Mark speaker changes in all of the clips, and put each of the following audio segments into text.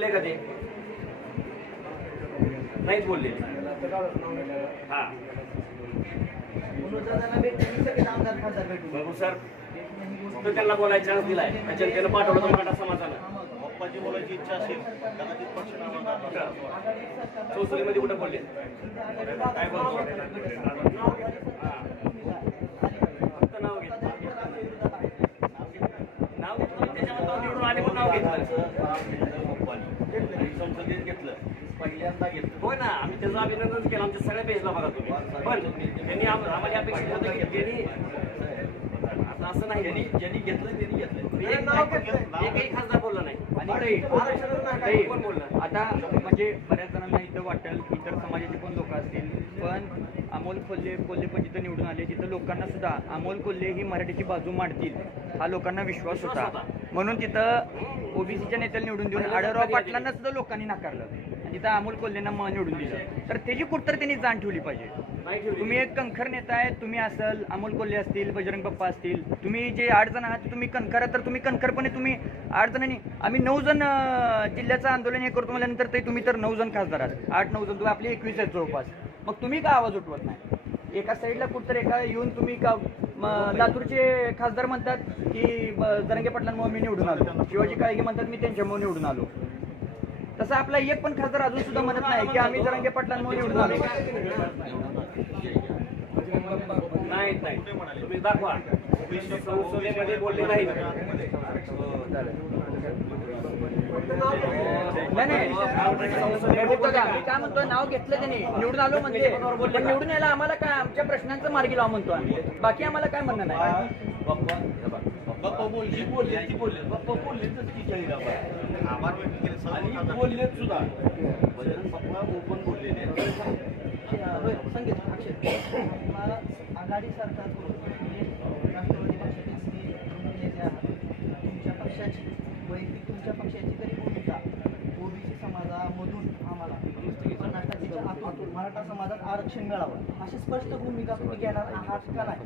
Speaker 1: बोलले का ते? नाहीच बोलले. हा. बघू सर तो त्यांना बोलायचा चान्स दिलाय. त्या जनतेनं पाठवलं तर मराठा समाजानं.
Speaker 2: पप्पाची बोलायची इच्छा असेल कदाचित पक्षाला
Speaker 1: चौसरीमध्ये कुठं बोलले काय बोलतो. फक्त नाव घेतलं नाव घेतलं त्याच्यावर तो निवडून आले पण नाव घेतलं
Speaker 2: संसदेत घेतलं पहिल्यांदा घेतलं
Speaker 1: हो ना आम्ही त्याचं अभिनंदन केलं. आमच्या सगळ्या पेजला बघा तुम्ही. पण त्यांनी आम- आम्हाला अपेक्षित होतं की त्यांनी आता असं नाही.
Speaker 2: ज्यांनी ज्यांनी घेतलं त्यांनी घेतलं
Speaker 1: एक- एकही खासदार बोलला नाही.
Speaker 3: आणि
Speaker 1: कोण बोलला
Speaker 3: आता म्हणजे बऱ्याच जणांना इथं वाटेल इतर समाजाचे पण कोल्हे कोल्हे पण जिथं निवडून आले तिथं लोकांना सुद्धा अमोल कोल्हे ही मराठीची बाजू मांडतील हा लोकांना विश्वास होता. म्हणून तिथं ओबीसीच्या नेत्याला निवडून देऊन आढळराव पाटलांना सुद्धा लोकांनी नाकारलं. आणि तिथं अमोल कोल्हेंना म निवडून दिलं. तर त्याची कुठतर त्यांनी जाण ठेवली पाहिजे. तुम्ही एक कणखर नेता आहे तुम्ही असाल अमोल कोल्हे असतील बजरंग बाप्पा असतील तुम्ही जे आठ जण आहात तुम्ही कणखर तर तुम्ही कणखरपणे तुम्ही आठ जणांनी आम्ही नऊ जण जिल्ह्याचं आंदोलन हे करतो म्हणल्यानंतर ते तुम्ही तर नऊ जण खासदार आहात. आठ नऊ जण तुम्ही आपले एकवीस आहेत जवळपास. मग तुम्ही का आवाज उठवत नाही? एका साईडला कुठतर एका येऊन तुम्ही का लातूरचे खासदार म्हणतात की जरंगे पाटलांमुळे मी निवडून आलो. शिवाजी काळगे म्हणतात मी त्यांच्यामुळे निवडून आलो. तसं आपला एक पण खासदार अजून सुद्धा म्हणत नाही की आम्ही जरंगे पाटलांमुळे निवडून आलो.
Speaker 1: नाही दाखवा. संसदेमध्ये बोलले नाही
Speaker 3: नाही. नाही हे काय नाव घेतलं त्यांनी निवडून आलो म्हणजे. निवडून यायला आम्हाला काय आमच्या प्रश्नांचं मार्गी लावा म्हणतो आम्ही. बाकी आम्हाला काय म्हणणं नाही.
Speaker 2: बाप्पा बोलली बोलले ती बोलले. बाप्पा बोलले तर ती काही आभार व्यक्त केले आणि बोललेत सुद्धा. बजरंग बाप्पा ओपन बोललेले
Speaker 4: संगीत अक्षय. मला आघाडी सरकारकडून म्हणजे राष्ट्रवादी पक्षाचे श्री नेते आहात तुमच्या पक्षाची वैयक्तिक तुमच्या पक्षाची तरी भूमिका ओबीसी समाजामधून आम्हाला पन्नास टक्केच्या आतून मराठा समाजात आरक्षण मिळावं अशी स्पष्ट भूमिका तुम्ही घेणार आहात का नाही.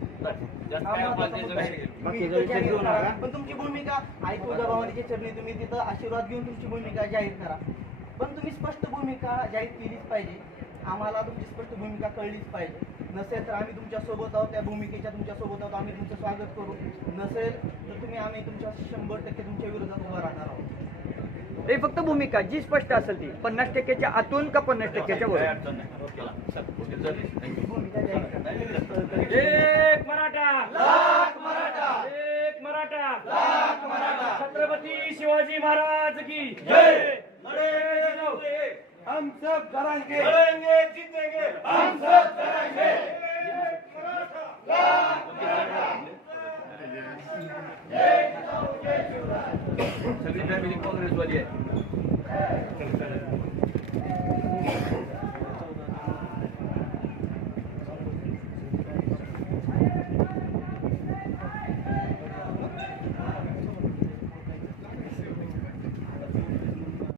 Speaker 4: तुम्ही. पण तुमची भूमिका आई तुळजाभवानीच्या चरणी तुम्ही तिथं आशीर्वाद घेऊन तुमची भूमिका जाहीर करा. पण तुम्ही स्पष्ट भूमिका जाहीर केलीच पाहिजे. आम्हाला तुमची स्पष्ट भूमिका कळलीच पाहिजे. नसेल तर आम्ही तुमच्यासोबत आहोत त्या भूमिकेच्या तुमच्यासोबत आहोत आम्ही तुमचं स्वागत करू. नसेल तर तुम्ही आम्ही तुमच्या शंभर टक्के तुमच्या विरोधात उभा राहणार आहोत.
Speaker 3: हे फक्त भूमिका जी स्पष्ट असेल ती. पन्नास टक्क्याच्या आतून का पन्नास टक्क्याच्या
Speaker 1: एक मराठा. लाख मराठा. एक मराठा. लाख मराठा. छत्रपती शिवाजी महाराज की जय.
Speaker 2: हम सब करेंगे. करेंगे जीतेंगे हम सब करेंगे सगळी फॅमिली काँग्रेसवाली आहे.